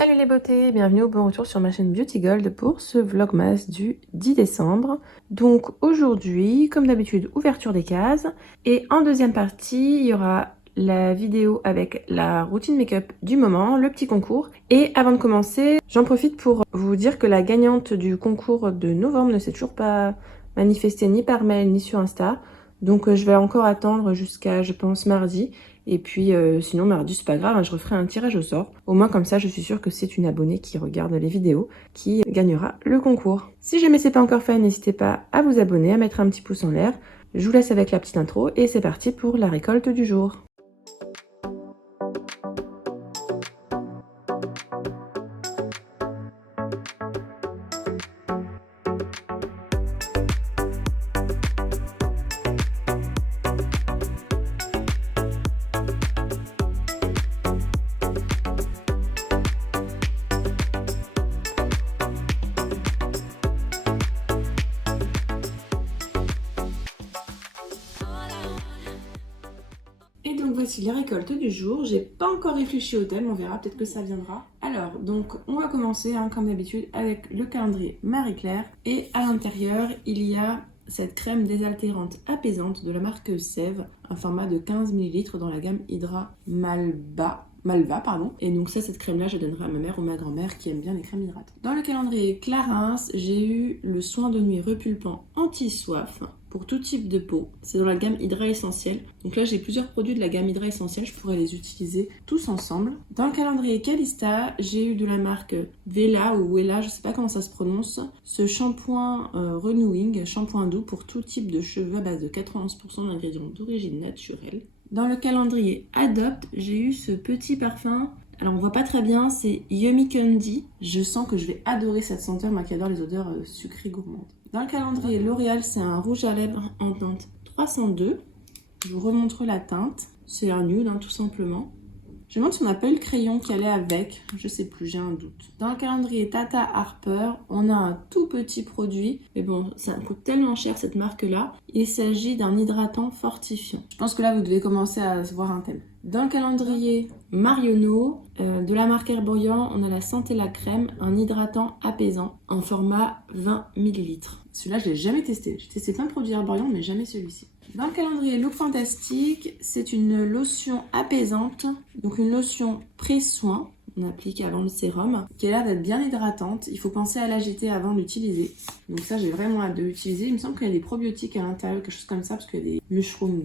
Salut les beautés, bienvenue au bon retour sur ma chaîne Beauty Gold pour ce vlogmas du 10 décembre. Donc aujourd'hui, comme d'habitude, ouverture des cases. Et en deuxième partie, il y aura la vidéo avec la routine make-up du moment, le petit concours. Et avant de commencer, j'en profite pour vous dire que la gagnante du concours de novembre ne s'est toujours pas manifestée ni par mail ni sur Insta. Donc je vais encore attendre jusqu'à, je pense, mardi. Et puis sinon mardi c'est pas grave, hein, je referai un tirage au sort. Au moins comme ça je suis sûre que c'est une abonnée qui regarde les vidéos qui gagnera le concours. Si jamais c'est pas encore fait, n'hésitez pas à vous abonner, à mettre un petit pouce en l'air. Je vous laisse avec la petite intro et c'est parti pour la récolte du jour. Et donc voici les récoltes du jour. J'ai pas encore réfléchi au thème, on verra, peut-être que ça viendra. Alors, donc on va commencer comme d'habitude avec le calendrier Marie-Claire. Et à l'intérieur, il y a cette crème désaltérante apaisante de la marque Sève, un format de 15 ml dans la gamme Hydra Malva. Et donc cette crème-là, je donnerai à ma mère ou ma grand-mère qui aime bien les crèmes hydratantes. Dans le calendrier Clarins, j'ai eu le soin de nuit repulpant anti-soif pour tout type de peau. C'est dans la gamme Hydra Essentiel. Donc là, j'ai plusieurs produits de la gamme Hydra Essentiel. Je pourrais les utiliser tous ensemble. Dans le calendrier Calista, j'ai eu de la marque Vela ou Wella, je sais pas comment ça se prononce, ce shampoing Renewing, shampoing doux pour tout type de cheveux à base de 91% d'ingrédients d'origine naturelle. Dans le calendrier Adopt, j'ai eu ce petit parfum. Alors on voit pas très bien, c'est Yummy Candy. Je sens que je vais adorer cette senteur, moi qui adore les odeurs sucrées gourmandes. Dans le calendrier L'Oréal, c'est un rouge à lèvres en teinte 302. Je vous remontre la teinte. C'est un nude, tout simplement. Je me demande si on n'a pas eu le crayon qui allait avec. Je sais plus, j'ai un doute. Dans le calendrier Tata Harper, on a un tout petit produit. Mais bon, ça coûte tellement cher cette marque-là. Il s'agit d'un hydratant fortifiant. Je pense que là, vous devez commencer à voir un thème. Dans le calendrier Marionneau, de la marque Herborian, on a la Centella Crème, un hydratant apaisant en format 20 ml. Celui-là, je ne l'ai jamais testé. J'ai testé plein de produits Herborian, mais jamais celui-ci. Dans le calendrier Look Fantastique, c'est une lotion apaisante, donc une lotion pré-soin, on applique avant le sérum, qui a l'air d'être bien hydratante. Il faut penser à l'agiter avant de l'utiliser. Donc ça, j'ai vraiment hâte de l'utiliser. Il me semble qu'il y a des probiotiques à l'intérieur, quelque chose comme ça, parce qu'il y a des mushrooms,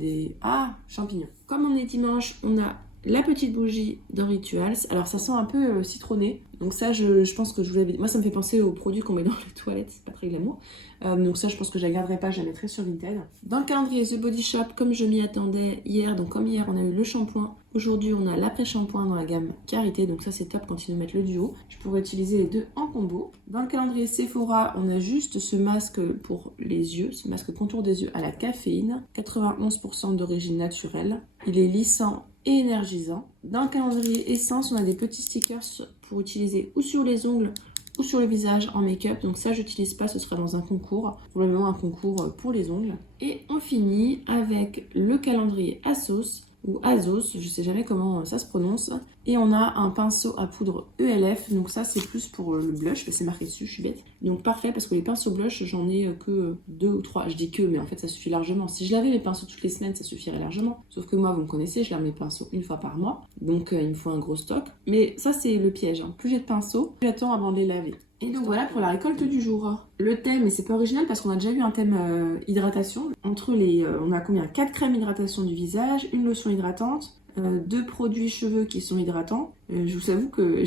champignons. Comme on est dimanche, on a la petite bougie dans Rituals. Alors ça sent un peu citronné. Donc ça, je pense que je vous l'avais dit. Moi, ça me fait penser aux produits qu'on met dans les toilettes. C'est pas très glamour. Donc ça, je pense que je la garderai pas. Je la mettrai sur Vinted. Dans le calendrier The Body Shop, comme je m'y attendais hier. Donc comme hier, on a eu le shampoing. Aujourd'hui, on a l'après-shampoing dans la gamme Carité. Donc ça, c'est top quand ils nous mettent le duo. Je pourrais utiliser les deux en combo. Dans le calendrier Sephora, on a juste ce masque pour les yeux. Ce masque contour des yeux à la caféine. 91% d'origine naturelle. Il est lissant et énergisant. Dans le calendrier Essence, on a des petits stickers pour utiliser ou sur les ongles ou sur le visage en make-up. Donc ça, j'utilise pas, ce sera dans un concours. Probablement un concours pour les ongles. Et on finit avec le calendrier Asos ou Azos, je sais jamais comment ça se prononce. Et on a un pinceau à poudre ELF, donc ça c'est plus pour le blush, c'est marqué dessus, je suis bête. Donc parfait, parce que les pinceaux blush, j'en ai que 2 ou 3, je dis que, mais en fait ça suffit largement. Si je lavais mes pinceaux toutes les semaines, ça suffirait largement. Sauf que moi, vous me connaissez, je lave mes pinceaux une fois par mois, donc il me faut un gros stock. Mais ça c'est le piège, plus j'ai de pinceaux, plus j'attends avant de les laver. Et donc voilà pour la récolte du jour. Le thème, et c'est pas original parce qu'on a déjà eu un thème hydratation. Entre les, on a combien 4 crèmes hydratation du visage, une lotion hydratante, 2 produits cheveux qui sont hydratants. Je vous avoue que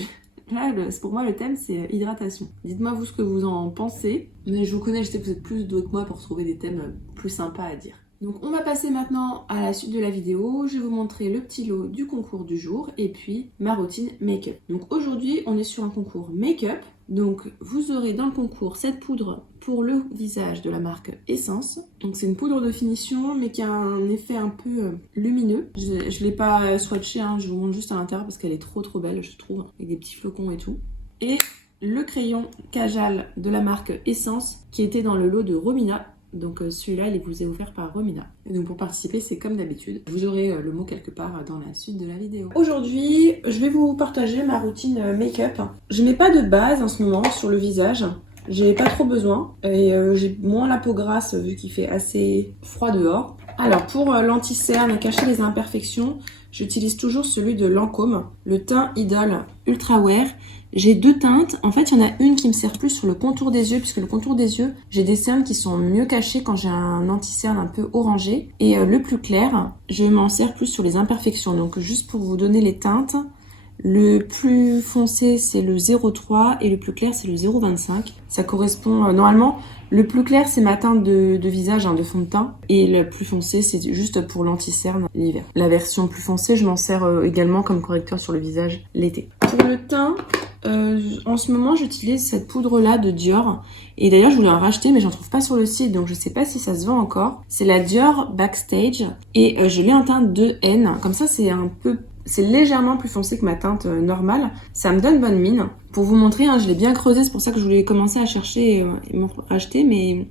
là, pour moi le thème c'est hydratation. Dites-moi vous ce que vous en pensez. Mais je vous connais, je sais que vous êtes plus doués que moi pour trouver des thèmes plus sympas à dire. Donc on va passer maintenant à la suite de la vidéo. Je vais vous montrer le petit lot du concours du jour et puis ma routine make-up. Donc aujourd'hui on est sur un concours make-up. Donc vous aurez dans le concours cette poudre pour le visage de la marque Essence. Donc c'est une poudre de finition mais qui a un effet un peu lumineux. Je l'ai pas swatché, je vous montre juste à l'intérieur parce qu'elle est trop belle je trouve, avec des petits flocons et tout. Et le crayon Kajal de la marque Essence qui était dans le lot de Romina. Donc celui-là, il vous est offert par Romina. Et donc pour participer, c'est comme d'habitude. Vous aurez le mot quelque part dans la suite de la vidéo. Aujourd'hui, je vais vous partager ma routine make-up. Je mets pas de base en ce moment sur le visage. J'ai pas trop besoin et j'ai moins la peau grasse vu qu'il fait assez froid dehors. Alors pour l'anti-cerne et cacher les imperfections, j'utilise toujours celui de Lancôme, le teint Idol Ultra Wear. J'ai deux teintes, en fait il y en a une qui me sert plus sur le contour des yeux, puisque le contour des yeux, j'ai des cernes qui sont mieux cachées quand j'ai un anti-cerne un peu orangé. Et le plus clair, je m'en sers plus sur les imperfections. Donc juste pour vous donner les teintes, le plus foncé c'est le 0,3 et le plus clair c'est le 0,25. Ça correspond normalement, le plus clair c'est ma teinte de visage, de fond de teint, et le plus foncé c'est juste pour l'anti-cerne l'hiver. La version plus foncée je m'en sers également comme correcteur sur le visage l'été. Pour le teint, en ce moment j'utilise cette poudre là de Dior, et d'ailleurs je voulais en racheter mais j'en trouve pas sur le site, donc je sais pas si ça se vend encore. C'est la Dior Backstage et je l'ai en teinte 2N, comme ça c'est légèrement plus foncé que ma teinte normale. Ça me donne bonne mine. Pour vous montrer, je l'ai bien creusé, c'est pour ça que je voulais commencer à chercher et m'en racheter, mais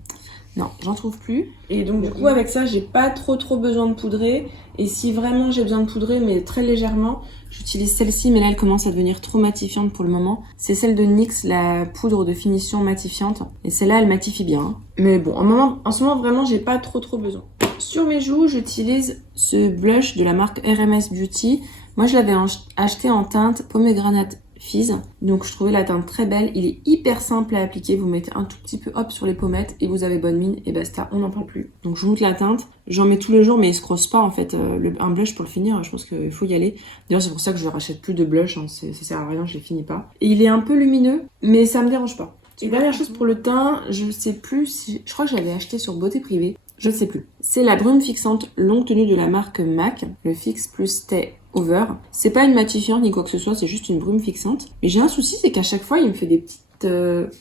non, j'en trouve plus. Et donc du coup avec ça, j'ai pas trop besoin de poudrer. Et si vraiment j'ai besoin de poudrer, mais très légèrement, j'utilise celle-ci, mais là elle commence à devenir trop matifiante pour le moment. C'est celle de NYX, la poudre de finition matifiante. Et celle-là, elle matifie bien. Mais bon, en ce moment vraiment, j'ai pas trop besoin. Sur mes joues, j'utilise ce blush de la marque RMS Beauty. Moi, je l'avais acheté en teinte Pomegranate Fizz. Donc, je trouvais la teinte très belle. Il est hyper simple à appliquer. Vous mettez un tout petit peu hop sur les pommettes et vous avez bonne mine et basta, on n'en parle plus. Donc, je vous montre la teinte. J'en mets tous les jours, mais il se crosse pas en fait. Un blush pour le finir, je pense qu'il faut y aller. D'ailleurs, c'est pour ça que je ne rachète plus de blush. Ça sert à rien, je les finis pas. Et il est un peu lumineux, mais ça me dérange pas. Et dernière chose pour le teint, je sais plus si... Je crois que je l'avais acheté sur Beauté Privée. Je ne sais plus. C'est la brume fixante longue tenue de la marque MAC, le Fix Plus Stay Over. C'est pas une matifiante ni quoi que ce soit, c'est juste une brume fixante. Mais j'ai un souci, c'est qu'à chaque fois, il me fait des petites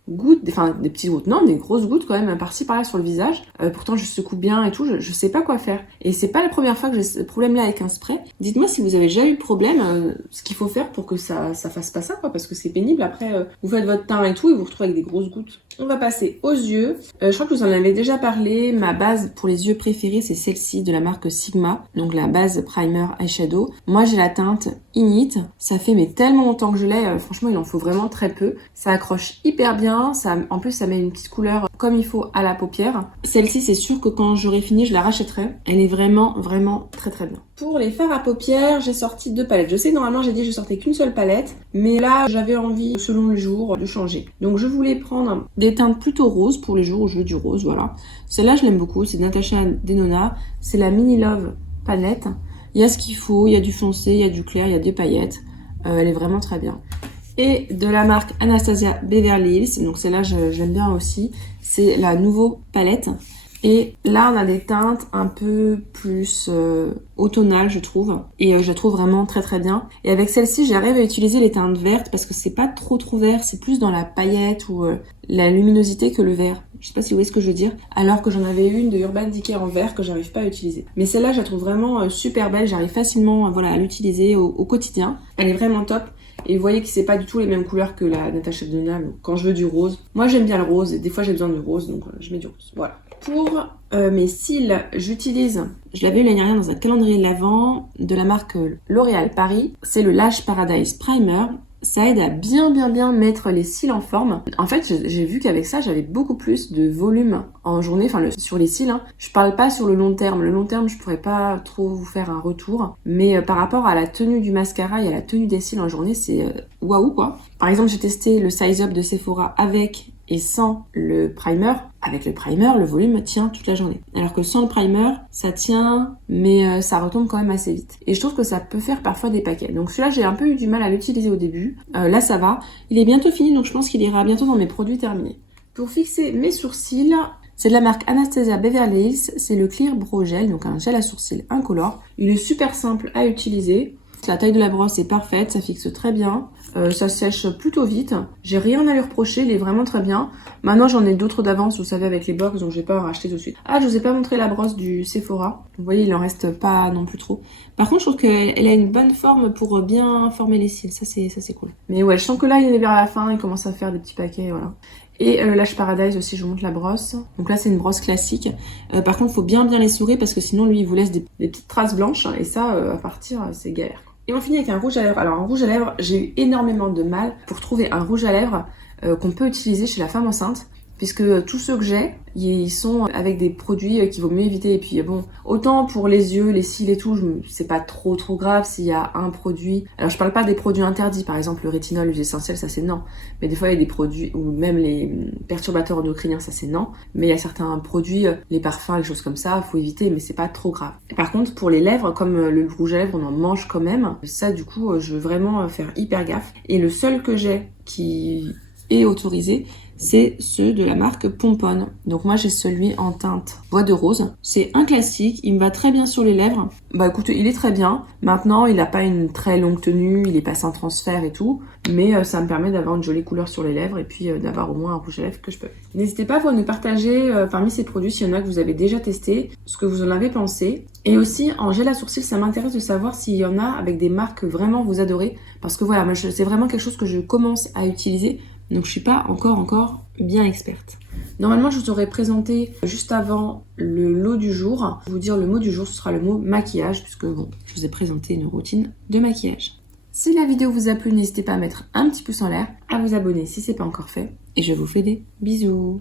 gouttes, des petites gouttes, non, des grosses gouttes quand même, par-ci par-là sur le visage. Pourtant, je secoue bien et tout, je sais pas quoi faire. Et c'est pas la première fois que j'ai ce problème-là avec un spray. Dites-moi si vous avez déjà eu le problème, ce qu'il faut faire pour que ça fasse pas ça, quoi, parce que c'est pénible. Après, vous faites votre teint et tout, et vous vous retrouvez avec des grosses gouttes. On va passer aux yeux. Je crois que je vous en avais déjà parlé. Ma base pour les yeux préférée, c'est celle-ci de la marque Sigma, donc la base primer eyeshadow. Moi, j'ai la teinte Init. Ça fait mais tellement longtemps que je l'ai, franchement, il en faut vraiment très peu. Ça accroche hyper bien, en plus ça met une petite couleur comme il faut à la paupière. Celle-ci, c'est sûr que quand j'aurai fini, je la rachèterai. Elle est vraiment très bien. Pour les fards à paupières, j'ai sorti 2 palettes. Je sais que normalement j'ai dit que je sortais qu'une seule palette, mais là j'avais envie, selon le jour, de changer. Donc je voulais prendre des teintes plutôt roses pour les jours où je veux du rose, voilà. Celle-là je l'aime beaucoup, c'est de Natasha Denona, c'est la Mini Love palette. Il y a ce qu'il faut, il y a du foncé, il y a du clair, il y a des paillettes. Elle est vraiment très bien. Et de la marque Anastasia Beverly Hills, donc celle-là j'aime bien aussi, c'est la nouveau palette. Et là on a des teintes un peu plus automnales je trouve, et je la trouve vraiment très bien. Et avec celle-ci j'arrive à utiliser les teintes vertes parce que c'est pas trop vert, c'est plus dans la paillette ou la luminosité que le vert. Je sais pas si vous voyez ce que je veux dire. Alors que j'en avais une de Urban Decay en vert que j'arrive pas à utiliser. Mais celle-là je la trouve vraiment super belle, j'arrive facilement à l'utiliser au quotidien. Elle est vraiment top. Et vous voyez que c'est pas du tout les mêmes couleurs que la Natasha Denona. Quand je veux du rose, moi j'aime bien le rose et des fois j'ai besoin de rose, donc je mets du rose. Voilà. Pour mes cils, j'utilise, je l'avais eu l'année dernière dans un calendrier de l'Avent de la marque L'Oréal Paris. C'est le Lash Paradise Primer. Ça aide à bien mettre les cils en forme. En fait, j'ai vu qu'avec ça, j'avais beaucoup plus de volume en journée, sur les cils. Je parle pas sur le long terme. Le long terme, je pourrais pas trop vous faire un retour. Mais par rapport à la tenue du mascara et à la tenue des cils en journée, c'est waouh quoi. Par exemple, j'ai testé le Size Up de Sephora avec et sans le primer. Avec le primer, le volume tient toute la journée. Alors que sans le primer, ça tient, mais ça retombe quand même assez vite. Et je trouve que ça peut faire parfois des paquets. Donc celui-là, j'ai un peu eu du mal à l'utiliser au début. Là, ça va. Il est bientôt fini, donc je pense qu'il ira bientôt dans mes produits terminés. Pour fixer mes sourcils, c'est de la marque Anastasia Beverly Hills. C'est le Clear Brow Gel, donc un gel à sourcils incolore. Il est super simple à utiliser. La taille de la brosse est parfaite, ça fixe très bien. Ça sèche plutôt vite. J'ai rien à lui reprocher, il est vraiment très bien. Maintenant, j'en ai d'autres d'avance, vous savez, avec les box, donc je vais pas en racheter tout de suite. Ah, je vous ai pas montré la brosse du Sephora. Vous voyez, il en reste pas non plus trop. Par contre, je trouve qu'elle a une bonne forme pour bien former les cils. Ça, c'est cool. Mais ouais, je sens que là, il est vers la fin, il commence à faire des petits paquets, voilà. Et le Lash Paradise aussi, je vous montre la brosse. Donc là, c'est une brosse classique. Par contre, il faut bien les sourer parce que sinon, lui, il vous laisse des petites traces blanches. Et ça, à partir, c'est galère. Et on finit avec un rouge à lèvres. Alors, un rouge à lèvres, j'ai eu énormément de mal pour trouver un rouge à lèvres qu'on peut utiliser chez la femme enceinte. Puisque tous ceux que j'ai, ils sont avec des produits qu'il vaut mieux éviter. Et puis bon, autant pour les yeux, les cils et tout, c'est pas trop grave s'il y a un produit. Alors je parle pas des produits interdits, par exemple le rétinol, l'huile essentielle, ça c'est non. Mais des fois il y a des produits, ou même les perturbateurs endocriniens, ça c'est non. Mais il y a certains produits, les parfums, les choses comme ça, faut éviter, mais c'est pas trop grave. Et par contre pour les lèvres, comme le rouge à lèvres, on en mange quand même. Ça du coup, je veux vraiment faire hyper gaffe. Et le seul que j'ai qui est autorisé, c'est ceux de la marque Pomponne. Donc moi j'ai celui en teinte bois de rose. C'est un classique, il me va très bien sur les lèvres. Bah écoutez, il est très bien. Maintenant, il n'a pas une très longue tenue, il est pas sans transfert et tout. Mais ça me permet d'avoir une jolie couleur sur les lèvres et puis d'avoir au moins un rouge à lèvres que je peux. N'hésitez pas à nous partager parmi ces produits s'il y en a que vous avez déjà testé, ce que vous en avez pensé. Et aussi en gel à sourcils, ça m'intéresse de savoir s'il y en a avec des marques que vraiment vous adorez. Parce que voilà, moi c'est vraiment quelque chose que je commence à utiliser. Donc je suis pas encore bien experte. Normalement je vous aurais présenté juste avant le lot du jour. Je vais vous dire le mot du jour, ce sera le mot maquillage, puisque bon, je vous ai présenté une routine de maquillage. Si la vidéo vous a plu, n'hésitez pas à mettre un petit pouce en l'air, à vous abonner si ce n'est pas encore fait. Et je vous fais des bisous.